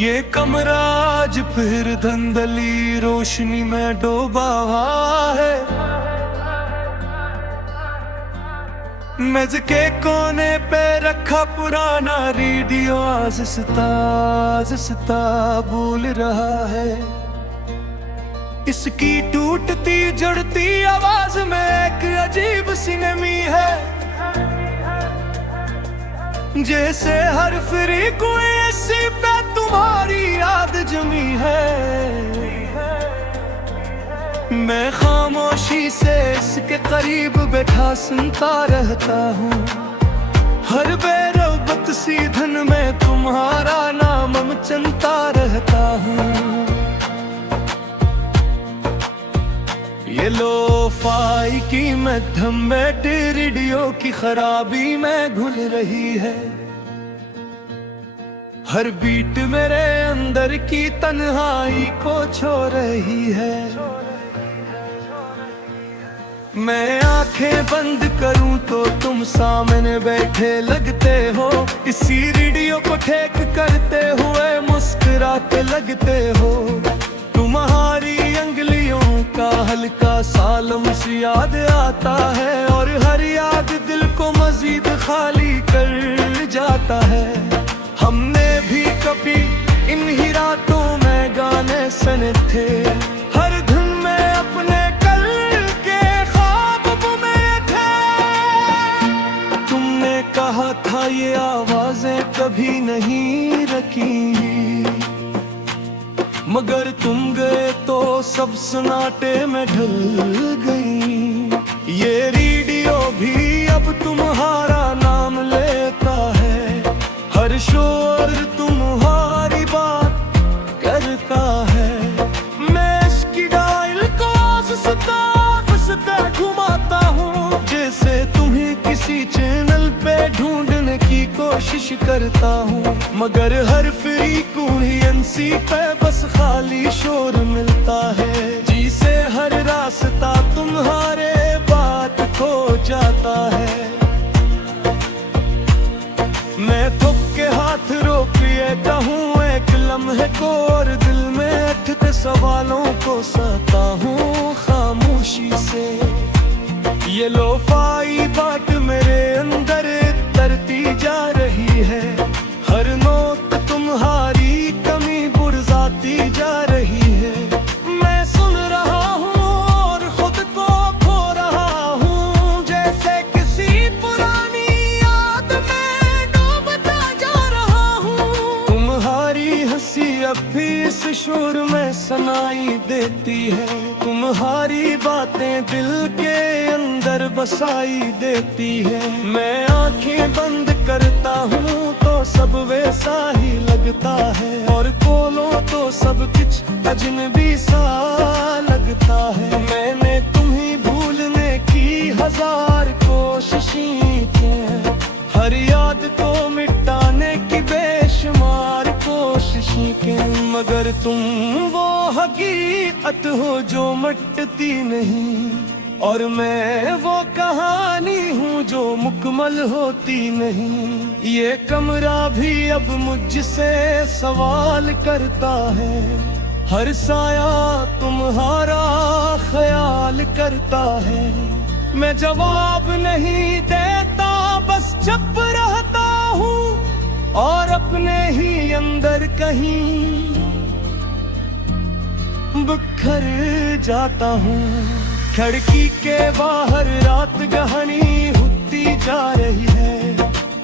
ये कमरा आज फिर धंधली रोशनी में डूबा हुआ है। मेज के कोने पे रखा पुराना रेडियो आहिस्ता बोल रहा है। इसकी टूटती जुड़ती आवाज में एक अजीब सी नमी है, जैसे हर फ्रीक्वेंसी पे तुम्हारी याद जमी है। मैं खामोशी से इसके करीब बैठा सुनता रहता हूँ, हर बेरौबत सी धुन में तुम्हारा नाम मचलता रहता हूँ। ये लो-फाई की मध्यम में रेडियो की खराबी में घुल रही है। हर बीट मेरे अंदर की तन्हाई को छो रही है। मैं आंखें बंद करूं तो तुम सामने बैठे लगते हो, इसी रेडियो को ठेक करते हुए मुस्कुराते लगते हो। तुम्हारी अंगलियों का हल्का सा लम्स याद आता है, और हर याद दिल को मजीद खाली कर जाता है। हमने भी कभी इन ही रातों में गाने सुने थे, हर धुन में अपने कल के ख्वाब में थे। तुमने कहा था ये आवाजें कभी नहीं रखेंगी, मगर तुम गए तो सब सन्नाटे में ढल गई। ये रेडियो भी अब तुम्हारा नाम लेता है, हर शोर तुम्हारी बात करता है। मैं इसकी डायल को आहिस्ता घुमाता हूँ, जैसे तुम्हें किसी चैनल पे ढूंढने की कोशिश करता हूँ, मगर हर फ्रीक्वेंसी पे बस खाली शोर मिलता है। जी से हर रास्ता तुम्हारे बात खो जाता है। मैं थक के हाथ रोकिए कहूँ एक लम्हे को, और दिल में अटके सवालों को सहता हूँ खामोशी से। ये लो-फाई बात मेरे अंदर तरती जा रही है, हर नोट तुम्हारी कमी बुरजाती जा रही है। मैं सुन रहा हूँ और खुद को खो रहा हूँ, जैसे किसी पुरानी याद में डूबता जा रहा हूँ। तुम्हारी हंसी अब भी इस शोर में सुनाई देती है, तुम्हारी बातें दिल के अंदर बसाई देती है। मैं आंखें बंद करता हूँ तो सब वैसा ही लगता है, और खोलो तो सब कुछ अजनबी सा लगता है। मैंने तुम्हें भूलने की हजार कोशिशें की, हर याद को मिटाने की बेशुमार कोशिशें की, मगर तुम वो हकीकत हो जो मिटती नहीं, और मैं वो कहानी हूँ जो मुकम्मल होती नहीं। ये कमरा भी अब मुझसे सवाल करता है, हर साया तुम्हारा ख्याल करता है। मैं जवाब नहीं देता, बस चुप रहता हूँ और अपने ही अंदर कहीं बिखर जाता हूँ। खिड़की के बाहर रात गहनी होती जा रही है,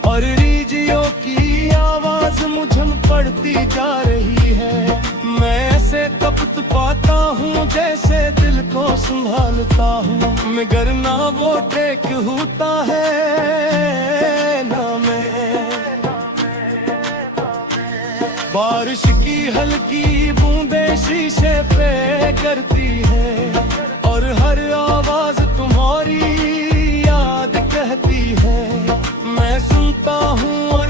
और रेडियो की आवाज मुझे पड़ती जा रही है। मैं ऐसे तपत पाता हूँ जैसे दिल को संभालता हूँ, मगर ना वो टेक होता है ना मैं। बारिश की हल्की बूंदें शीशे पे गिरती है, और हर आवाज तुम्हारी याद कहती है। मैं सुनता हूँ और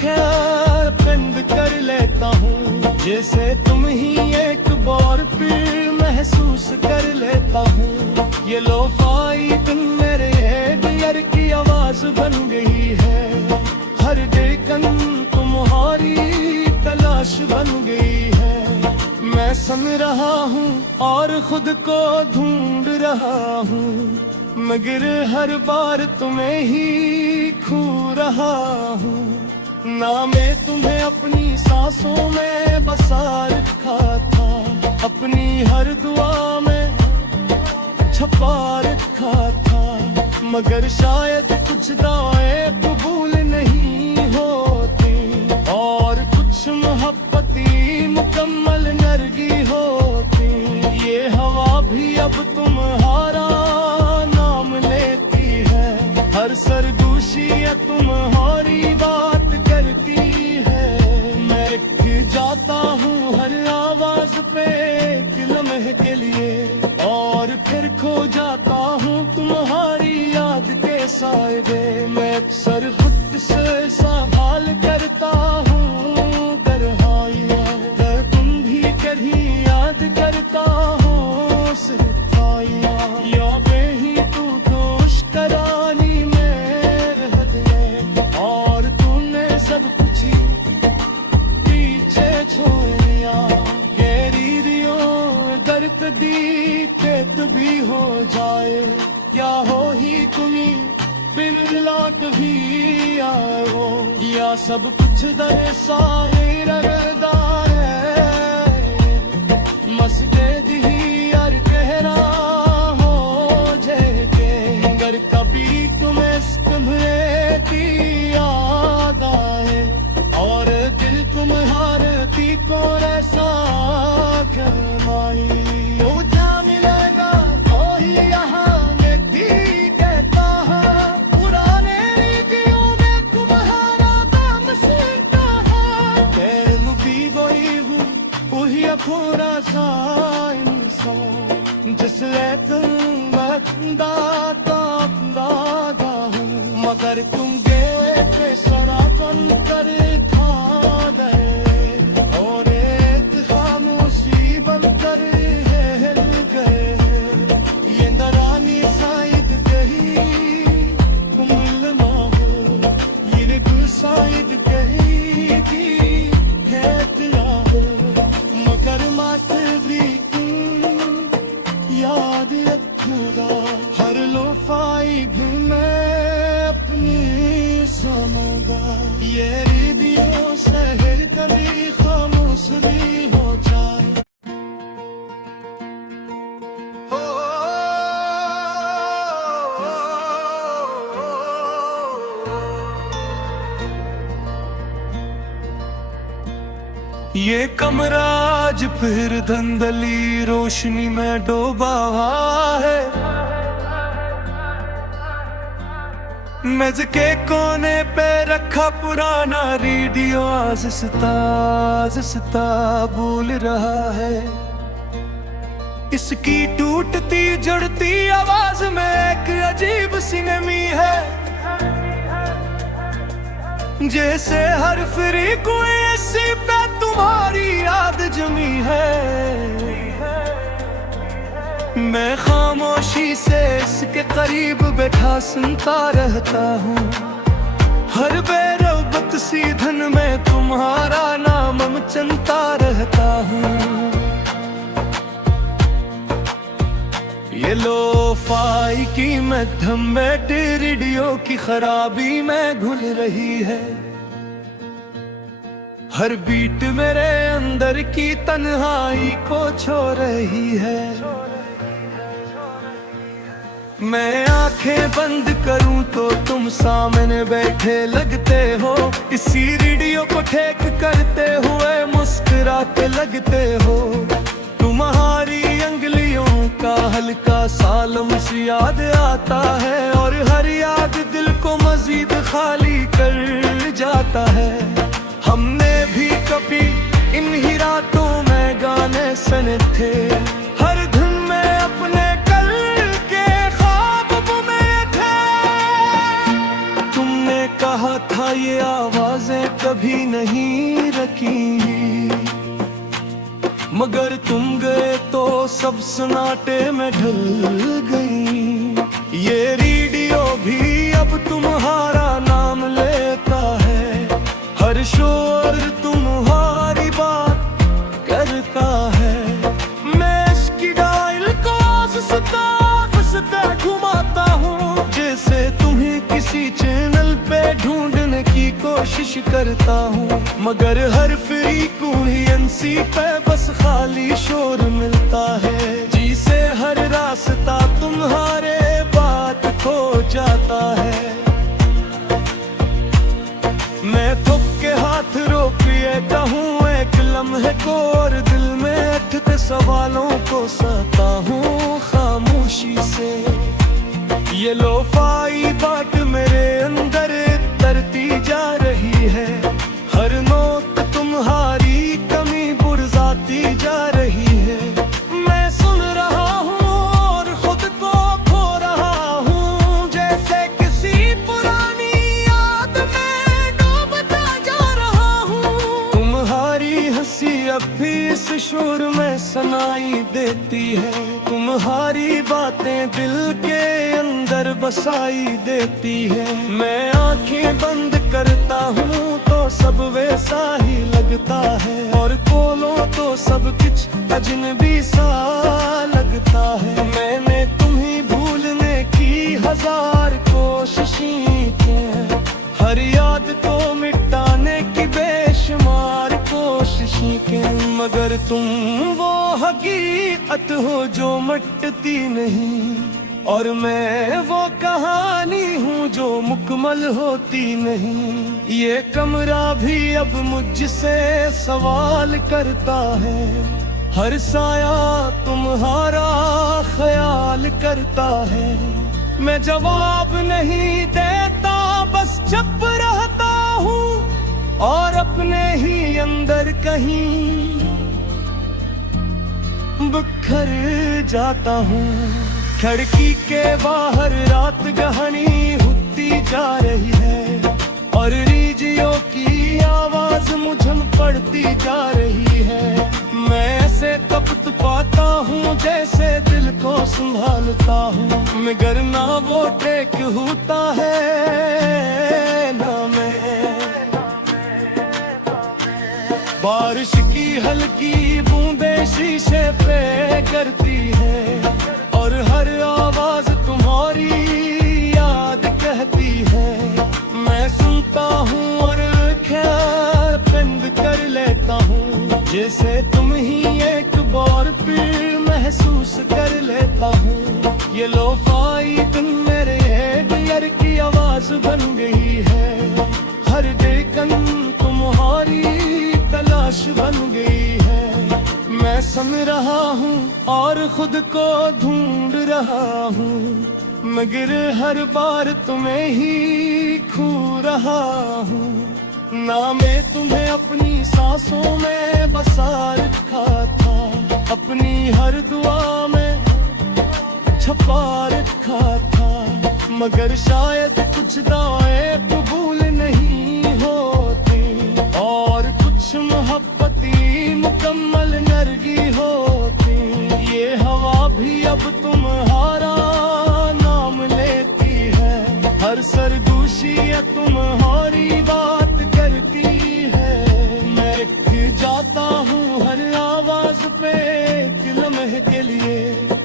ख्याल बंद कर लेता हूँ, जैसे तुम ही एक बार फिर महसूस कर लेता हूँ। ये लो-फाई तुम मेरे दिल की आवाज बन गई है, हर धड़कन तुम्हारी तलाश खामोश बन गई है। मैं सुन रहा हूँ और खुद को ढूंढ रहा हूँ, मगर हर बार तुम्हें ही खो रहा हूँ। ना मैं तुम्हें अपनी सांसों में बसा रखा था, अपनी हर दुआ में छुपा रखा था, मगर शायद कुछ दुआएं कबूल नहीं होती और कुछ मोहब्बती मुकम्मल नरगी होती। ये हवा भी अब तुम्हारा नाम लेती है, हर सरगोशी तुम्हारी बात करती है। मैं रुक जाता हूँ हर आवाज पे एक लम्हे के लिए, और फिर खो जाता हूँ तुम्हारी याद के साए में। मैं अक्सर खुद से सवाल करता हूँ, अगर तुम भी कभी याद करता हो सिर्फ या बेही तू दोष करानी में रह गए, और तूने सब कुछ पीछे छोड़ दिया। दर्द दी तेत भी हो जाए, क्या हो ही तुम्ही बिन लाट भी आए हो, या सब कुछ दर साए रगदा है। मस्के दी यार कहरा हो जेके, अगर कभी तुम्हें कमरे की याद आए और दिल तुम्हारे दी को ऐसा कमाई। थोड़ा सा इंसान जिसले तुम दादा हूँ, मगर तुम गए पे सरा कन कर था गए, और एक खामोशी बनकर हिल गए। ये नरानी शायद कहीं तुम ना हो, ये शायद कहीं की याद रखूंगा हर लोफाई भी मैं अपनी सुनूंगा। ये रेडियो शहर कभी खामोश भी हो जाए। ये कमरा आज फिर धंधली रोशनी में डूबा हुआ है। मेज के कोने पे रखा पुराना रेडियो आहिस्ता बोल रहा है। इसकी टूटती जुड़ती आवाज में एक अजीब सी नमी है, जैसे हर फ्री कोई ऐसी पे तुम्हारी याद जमी है। मैं खामोशी से इसके करीब बैठा सुनता रहता हूँ, हर बेरौबत सी धन में तुम्हारा नाम मचनता रहता हूँ। ये लोफाई की मध्यम में रेडियो की खराबी में घुल रही है। हर बीट मेरे अंदर की तन्हाई को छो रही है। मैं आंखें बंद करूं तो तुम सामने बैठे लगते हो, इसी रेडियो को ठेक करते हुए मुस्कुराते लगते हो। तुम्हारी अंगलियों का हल्का सा लम्स याद आता है, और हर याद दिल को मजीद खाली कर जाता है। हमने भी कभी इन्हीं रातों में गाने सुने थे, हर धुन में अपने कल के ख्वाब बुने थे। तुमने कहा था ये आवाजें कभी नहीं रखेंगी, मगर तुम गए तो सब सन्नाटे में ढल गई। ये रेडियो भी अब तुम्हारा नाम लेता है, हर शोर तुम्हारी बात कोशिश करता हूँ, मगर हर फ्रीक्वेंसी पे बस खाली शोर मिलता है। जी से हर रास्ता तुम्हारे बात खो जाता है। मैं थक के हाथ रोक ये कहूँ एक लम्हे को, और दिल में अटके सवालों को सहता हूँ खामोशी से। ये लोफाई बात मेरे अंदर तरती जा रही है, हर नोट तुम्हारी कमी बुरजाती जा रही है। मैं सुन रहा हूँ और खुद को खो रहा हूँ, जैसे किसी पुरानी याद में डूबता जा रहा हूँ। तुम्हारी हंसी अब भी इस शोर में सुनाई देती है, तुम्हारी बातें दिल के अंदर बसाई देती है। मैं आंखें बंद करता हूँ तो सब वैसा ही लगता है, और खोलो तो सब कुछ अजनबी सा लगता है। मैंने तुम्हें भूलने की हजार कोशिशें की, हर याद को मिटाने की बेशुमार कोशिशें की, मगर तुम वो हकीकत हो जो मिटती नहीं, और मैं वो कहानी हूँ जो मुकम्मल होती नहीं। ये कमरा भी अब मुझसे सवाल करता है, हर साया तुम्हारा ख्याल करता है। मैं जवाब नहीं देता, बस चुप रहता हूँ और अपने ही अंदर कहीं बिखर जाता हूँ। खिड़की के बाहर रात गहनी होती जा रही है, और रीजियों की आवाज मुझम पड़ती जा रही है। मैं ऐसे तपत पाता हूँ जैसे दिल को संभालता हूँ, मगर ना वो टेक होता है ना मैं। बारिश की हल्की बूंदें शीशे पे गिरती है, और हर आवाज तुम्हारी याद कहती है। मैं सुनता हूँ और ख्याल बंद कर लेता हूँ, जैसे तुम ही एक बार फिर महसूस कर लेता हूँ। ये लोफाई तुम मेरे डियर की आवाज बन गई है, हर धड़कन तुम्हारी तलाश बन गई है। मैं सुन रहा हूँ और खुद को ढूंढ रहा हूँ, मगर हर बार तुम्हें ही खो रहा हूँ। ना मैं तुम्हें अपनी सांसों में बसा रखा था, अपनी हर दुआ में छुपा रखा था, मगर शायद कुछ दुआएं कबूल नहीं होती, और कुछ मोहब्बती मुकम्मल नरगी होती। ये हवा भी अब तुम्हारा नाम लेती है, हर सरगोशी तुम्हारी बात करती है। मैं रुक जाता हूँ हर आवाज पे एक लम्हे के लिए,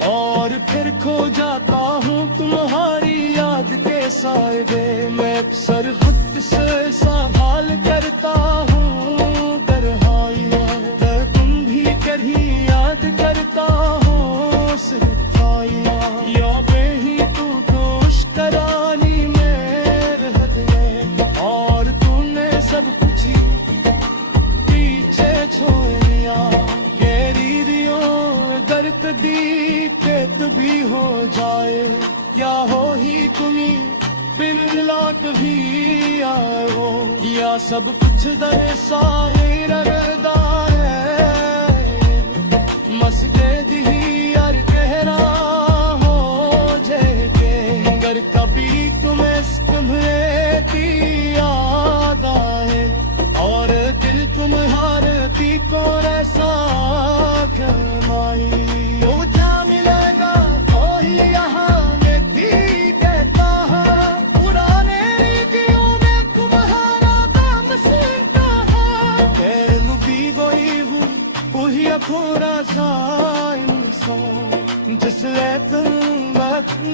और फिर खो जाता हूँ तुम्हारी याद के साए में। मैं अक्सर खुद से सवाल करता हूँ, तुम भी कहीं याद करता हो सिखाया, या बेही तू दोष करानी में रह गए, और तूने सब कुछ पीछे छोड़ दिया। गहरीरियों दर्द दी तेत भी हो जाए, या हो ही तुम्ही बिन लाट भी आए हो, या सब कुछ दर सारे रगदा है। मस्के दी यार कहरा हो जेके, अगर कभी तुम्हें तुम्हें याद आए, और दिल तुम्हारे भी को ऐसा कमाई। मिलेगा कोई यहाँ में भी कहता है, पुराने रीतियों में तुम्हारा दाम सीखता है। तेरे भी गई हूँ वही अखोरा सा इंसान, जिसले तुम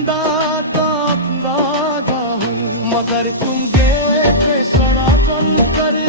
दादा हूँ, मगर तुम गए पे सड़ा मन करे